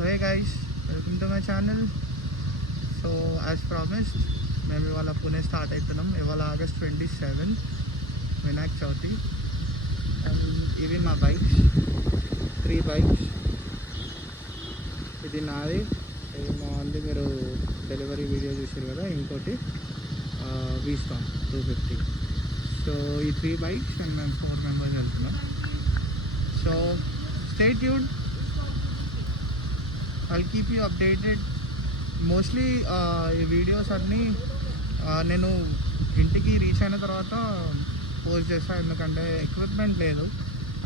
So hey guys, welcome to my channel. So as promised మేము ఇవాళ Pune start అవుతున్నాం. ఇవాళ ఆగస్ట్ 27 వినాయక్ చవితి. అండ్ ఇవి మా బైక్స్, 3 బైక్స్. ఇది నాది, ఇది మా ఉంది. మీరు డెలివరీ వీడియో చూసారు కదా. ఇంకోటి వీస్టాన్ 250. సో ఈ 3 బైక్స్ అండ్ మేము 4 మెంబర్స్ వెళ్తున్నాం. So stay tuned, I'll keep you updated. Mostly ఈ వీడియోస్ అన్నీ నేను ఇంటికి రీచ్ అయిన తర్వాత పోస్ట్ చేస్తాను, ఎందుకంటే ఎక్విప్మెంట్ లేదు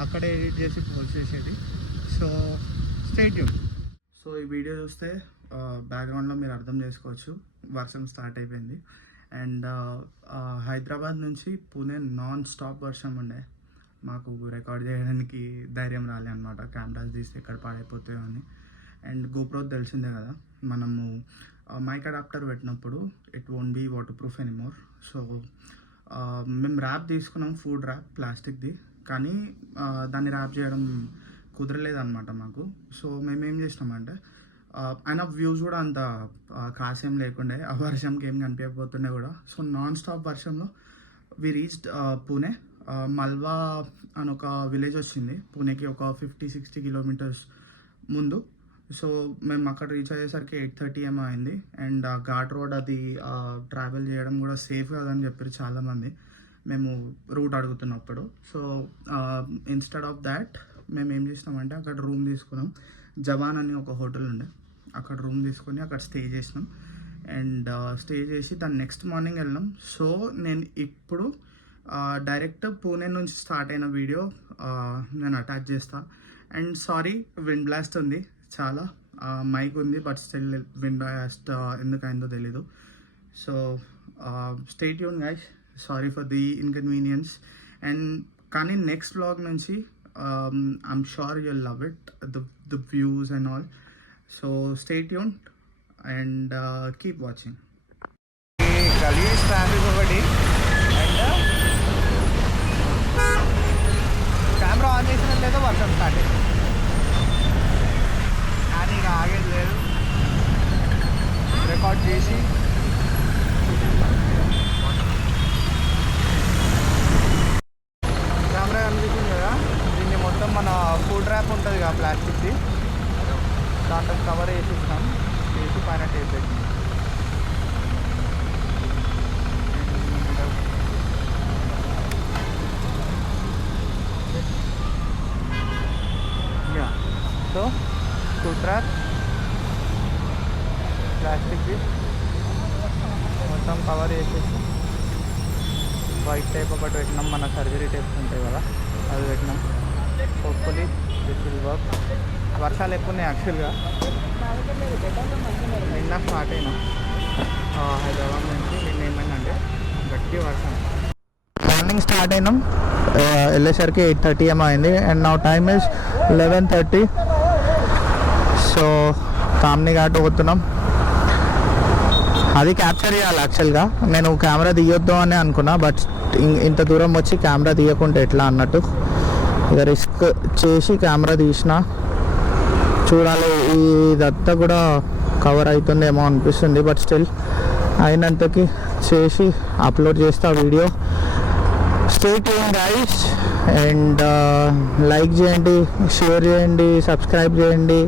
అక్కడే ఎడిట్ చేసి పోస్ట్ చేసేది. So stay tuned. సో ఈ వీడియో చూస్తే బ్యాక్గ్రౌండ్లో మీరు అర్థం చేసుకోవచ్చు, వర్షం స్టార్ట్ అయిపోయింది. అండ్ హైదరాబాద్ నుంచి పూణే నాన్ స్టాప్ వర్షం ఉండే. మాకు రికార్డ్ చేయడానికి ధైర్యం రాలే అనమాట, కెమెరాస్ తీస్తే ఎక్కడ పాడైపోతాయో అని. అండ్ గోప్రో తెలిసిందే కదా, మనము మైక్ అడాప్టర్ పెట్టినప్పుడు it won't be water proof anymore. So మేము ర్యాప్ తీసుకున్నాం, ఫుడ్ ర్యాప్ ప్లాస్టిక్ది, కానీ దాన్ని ర్యాప్ చేయడం కుదరలేదన్నమాట మాకు. సో మేము ఏం చేసినామంటే, అయినా వ్యూస్ కూడా అంత కాసేం లేకుండే, ఆ వర్షంకి ఏం కనిపించకపోతుండే కూడా. సో నాన్ స్టాప్ వర్షంలో వి రీచ్డ్ పూణే. మల్వా అని ఒక విలేజ్ వచ్చింది పూణేకి, ఒక 50-60 కిలోమీటర్స్ ముందు. సో మేము అక్కడ రీచ్ అయ్యేసరికి 8:30 ఏమో అయింది. అండ్ ఘాట్ రోడ్ అది ట్రావెల్ చేయడం కూడా సేఫ్ కాదని చెప్పారు చాలామంది మేము రూట్ అడుగుతున్నప్పుడు. సో ఇన్స్టెడ్ ఆఫ్ దాట్ మేము ఏం చేసినామంటే, అక్కడ రూమ్ తీసుకున్నాం. జవాన్ అని ఒక హోటల్ ఉండే, అక్కడ రూమ్ తీసుకొని అక్కడ స్టే చేసినాం. అండ్ స్టే చేసి దాన్ని నెక్స్ట్ మార్నింగ్ వెళ్ళినాం. సో నేను ఇప్పుడు డైరెక్ట్ పూణే నుంచి స్టార్ట్ అయిన వీడియో నేను అటాచ్ చేస్తాను. అండ్ సారీ, విండ్ బ్లాస్ట్ ఉంది చాలా, మైక్ ఉంది బట్ స్టిల్ విండ్ బ్లాస్ట్ ఎందుకు అయిందో తెలీదు. So stay tune guys, sorry for the inconvenience. And కానీ నెక్స్ట్ వ్లాగ్ నుంచి I'm sure you'll love it, the views and all. So stay tune and keep watching. గలీజ్ traffic ఒకటి, and camera on చేసినట్లయితే వర్షం start అయింది, కానీ ఇక ఆగేది లేదు. రికార్డ్ చేసి కెమెరా కనిపిస్తుంది కదా, దీన్ని మొత్తం మన ఫుడ్ ర్యాప్ ఉంటుంది కదా ప్లాస్టిక్ది, దాంట్లో కవర్ వేసిస్తాం, వేసి పైన టేప్ పెట్టింది. సో ఫుడ్ ర్యాప్ ప్లాస్టిక్ది మొత్తం కవర్ చేసేసి వైట్ టైప్ ఒకటి పెట్టినాం, మన సర్జరీ టైప్స్ ఉంటాయి కదా అది పెట్టినాం. Hopefully this will work. వర్షాలు ఎక్కువ ఉన్నాయి యాక్చువల్గా, నిన్న స్టార్ట్ అయినాం హైదరాబాద్ నుంచి. నిన్న ఏమైందంటే గట్టి వర్షం. మార్నింగ్ స్టార్ట్ అయినాం, వెళ్ళేసరికి 8:30 ఏమో అయింది. అండ్ నా టైమ్ ఇస్ 11:30. సో కామ్ని ఘాట్ పోతున్నాం, అది క్యాప్చర్ చేయాలి. యాక్చువల్గా నేను కెమెరా తీయొద్దు అని అనుకున్నా, బట్ ఇంత దూరం వచ్చి కెమెరా తీయకుంటే ఎట్లా అన్నట్టు ఇక రిస్క్ చేసి కెమెరా తీసిన. చూడాలి, ఇదంతా కూడా కవర్ అవుతుందేమో అనిపిస్తుంది, బట్ స్టిల్ అయినంతకి చేసి అప్లోడ్ చేస్తా video. Stay tune guys, and like చేయండి, షేర్ చేయండి, సబ్స్క్రైబ్ చేయండి.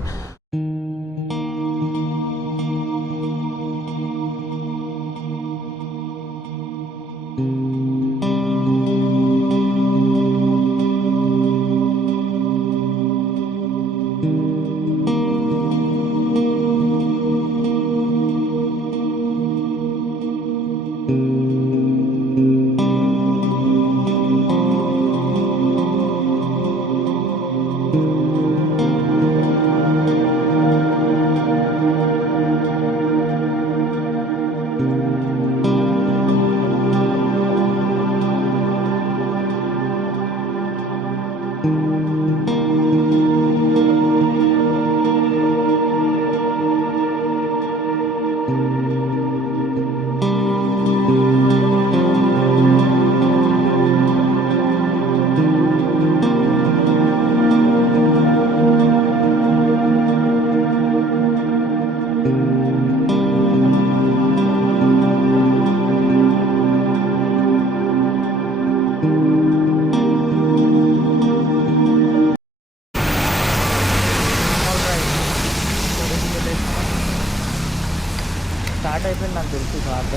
స్టార్ట్ అయిపోయింది నాకు తెలిసి ఘాట్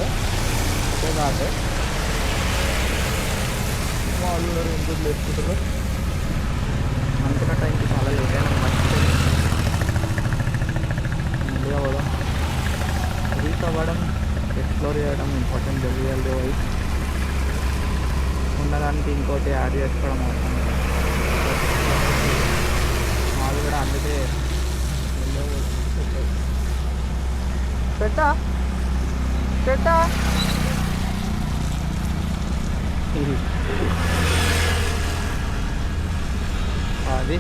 ఒకే ఘాట్. మా వాళ్ళు ఇంటికి లేపుకుంటారు. అనుకున్న టైంకి చాలా లేట్ అయినా మర్చిపోయింది. ముందుగా పోదాం. రీచ్ అవ్వడం, ఎక్స్ప్లోర్ చేయడం ఇంపార్టెంట్. జల్దీ వైపు ఉన్నదానికి ఇంకోటి యాడ్ చేసుకోవడం అవసరం లేదు. మాలు కూడా అందుకే పెట్టా పెట్టా అది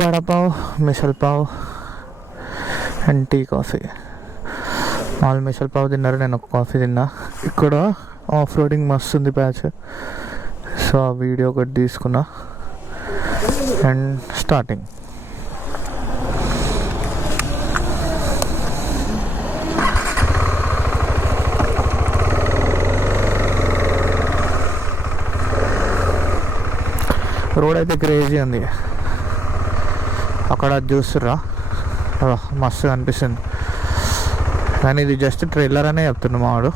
vada pav, misal pav and tea coffee. వాళ్ళు మిసల్ పావ్ తిన్నారు, నేను ఒక కాఫీ తిన్నా. ఇక్కడ ఆఫ్ రోడింగ్ మస్తు ఉంది ప్యాచ్. సో ఆ వీడియో ఒకటి తీసుకున్నా అండ్ స్టార్టింగ్. రోడ్ అయితే క్రేజీ ఉంది. అక్కడ చూస్తుర్రా, మస్తు అనిపిస్తుంది. కానీ ఇది జస్ట్ ట్రైలర్ అనే చెప్తున్నా మావాడు.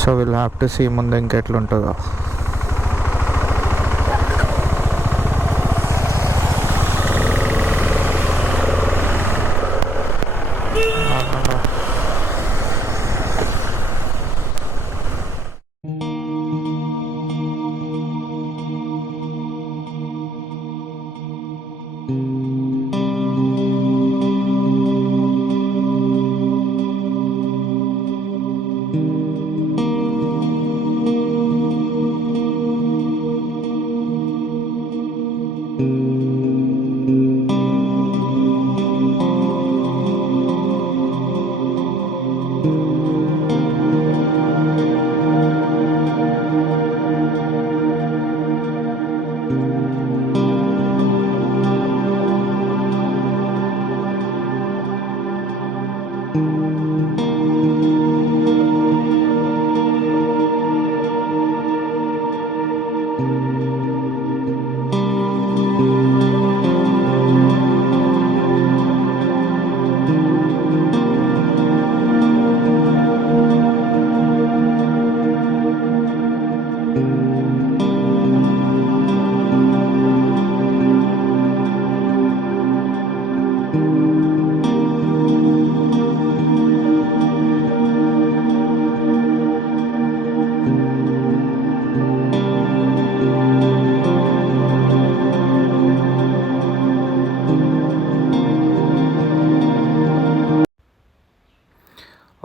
So will have to see ముందు ఇంకెట్లుంటుందో.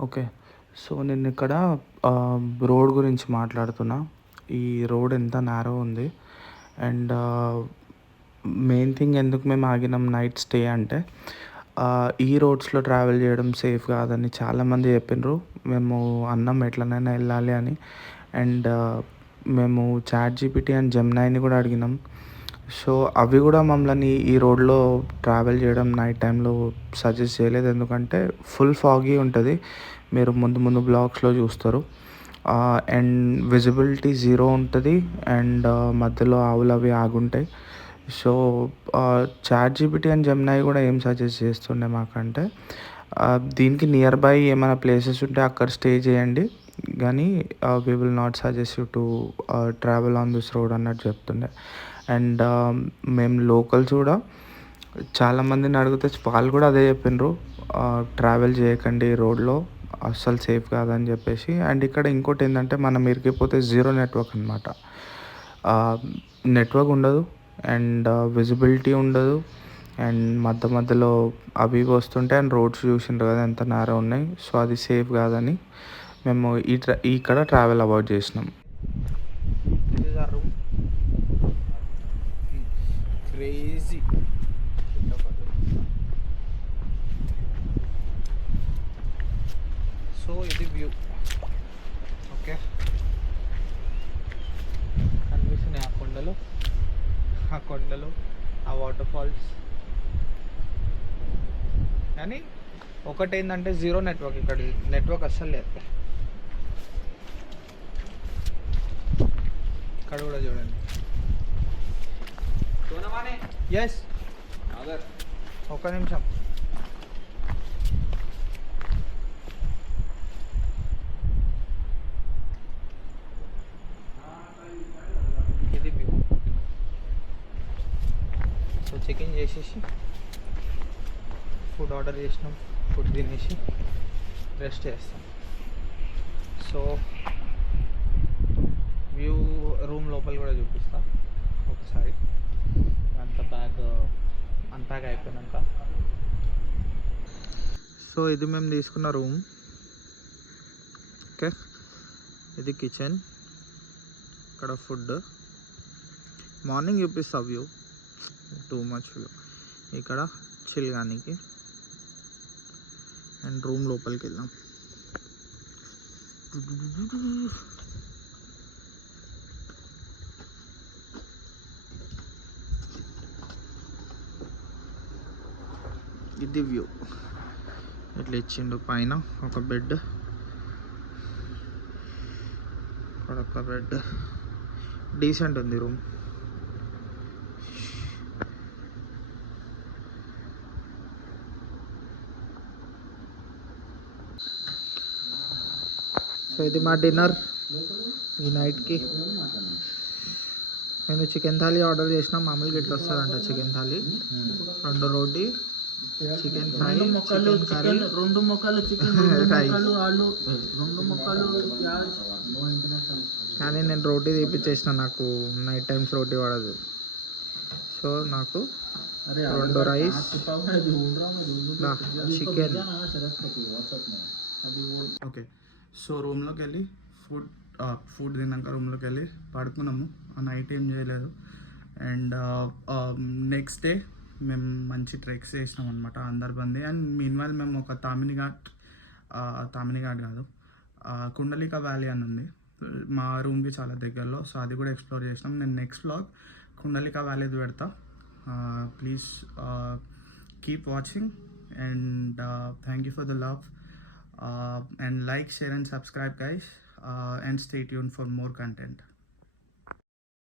ఓకే, సో నేను ఇక్కడ రోడ్ గురించి మాట్లాడుతున్నా. ఈ రోడ్ ఎంత నేరో ఉంది అండ్ మెయిన్ థింగ్ ఎందుకు మేము ఆగినాం నైట్ స్టే అంటే, ఈ రోడ్స్లో ట్రావెల్ చేయడం సేఫ్ కాదని చాలామంది చెప్పినారు. మేము అన్నం ఎట్లనైనా వెళ్ళాలి అని. అండ్ మేము చాట్ జీపీటీ అండ్ జెమినైని కూడా అడిగినాం. సో అవి కూడా మమ్మల్ని ఈ రోడ్లో ట్రావెల్ చేయడం నైట్ టైంలో సజెస్ట్ చేయలేదు. ఎందుకంటే ఫుల్ ఫాగీ ఉంటుంది, మీరు ముందు ముందు బ్లాగ్స్లో చూస్తారు. అండ్ విజిబిలిటీ జీరో ఉంటుంది, అండ్ మధ్యలో ఆవులు అవి ఆగుంటాయి. So chat GPT and Gemini కూడా ఏం సజెస్ట్ చేస్తుండే మాకంటే, దీనికి నియర్ బై ఏమైనా ప్లేసెస్ ఉంటే అక్కడ స్టే చేయండి, కానీ we will not suggest you to travel on this road అన్నట్టు చెప్తుండే. అండ్ మేము లోకల్స్ కూడా చాలామందిని అడిగితే వాళ్ళు కూడా అదే చెప్పిండ్రు, ట్రావెల్ చేయకండి రోడ్లో, అస్సలు సేఫ్ కాదని చెప్పేసి. అండ్ ఇక్కడ ఇంకోటి ఏంటంటే, మనం ఇరికిపోతే జీరో నెట్వర్క్ అనమాట. నెట్వర్క్ ఉండదు, అండ్ విజిబిలిటీ ఉండదు, అండ్ మధ్యలో అవి వస్తుంటే, అండ్ రోడ్స్ చూసిండ్రు కదా ఎంత నేరో ఉన్నాయి. సో అది సేఫ్ కాదని మేము ఇక్కడ ట్రావెల్ అవాయిడ్ చేసినాం. క్రేజీ. సో ఇది వ్యూ. ఓకే, కనిపిస్తున్నాయి ఆ కొండలు, ఆ వాటర్ ఫాల్స్. కానీ ఒకటి ఏంటంటే జీరో నెట్వర్క్, ఇక్కడ నెట్వర్క్ అస్సలు లేదు. ఇక్కడ కూడా చూడండి. ఎస్, ఒక్క నిమిషం. ఇది వ్యూ. సో చెక్-ఇన్ చేసేసి ఫుడ్ ఆర్డర్ చేసినాం, ఫుడ్ తినేసి రెస్ట్ చేస్తాం. సో వ్యూ రూమ్ లోపల కూడా చూపిస్తా ఒకసారి, అంత బ్యాగ్ అన్ప్యాక్ అయిపోయినాక. సో ఇది మేము తీసుకున్న రూమ్. ఓకే, ఇది కిచెన్, ఇక్కడ ఫుడ్. మార్నింగ్ చూపిస్తా వ్యూ, టూ మచ్ వ్యూ. ఇక్కడ చిల్ కానీ. అండ్ రూమ్ లోపలికి వెళ్దాం. ఇది వ్యూ. ఇట్లా ఇచ్చిండు, పైన ఒక బెడ్, ఇక్కడ ఒక బెడ్. డీసెంట్ ఉంది రూమ్. సో ఇది మా డిన్నర్ ఈ నైట్కి. నేను చికెన్ థాలీ ఆర్డర్ చేసిన. మామూలుగా ఇట్లా వస్తుందంట చికెన్ థాలీ. 2 రోటీ, చికెన్ ఫ్రై, చికెన్ కర్రీ, 2 ముక్కలు చికెన్, 2 ముక్కలు ఆలు, 2 ముక్కలు ప్యాజ్. కానీ నేను రోటీ తీపిచ్చేసిన, నాకు నైట్ టైమ్స్ రోటీ పడదు. సో నాకు 2 రైస్, చికెన్. ఓకే, సో రూమ్లోకి వెళ్ళి ఫుడ్ తిన్నాక రూమ్లోకి వెళ్ళి పడుకున్నాము. ఆ నైట్ ఏం చేయలేదు. అండ్ నెక్స్ట్ డే మేము మంచి ట్రెక్స్ చేసినాం అనమాట, అందర్బంది. అండ్ మీన్వైల్ మేము ఒక తామిని ఘాట్ కాదు, కుండలికా వ్యాలీ అని ఉంది మా రూమ్కి చాలా దగ్గరలో. సో అది కూడా ఎక్స్ప్లోర్ చేసినాం. నేను నెక్స్ట్ వ్లాగ్ కుండలికా వ్యాలీది పెడతా. Please keep watching, and thank you for the love. And like, share and subscribe guys, and stay tuned for more content.